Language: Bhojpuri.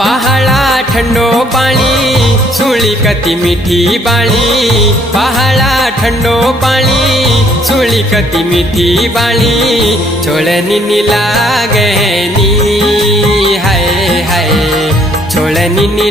पहाड़ा ठंडो पानी सुली कति मीठी बाणी, पहाड़ा ठंडो पानी सुली कति मीठी बाणी, छोड़नी नी लागनी हाय हाय, छोड़नी नी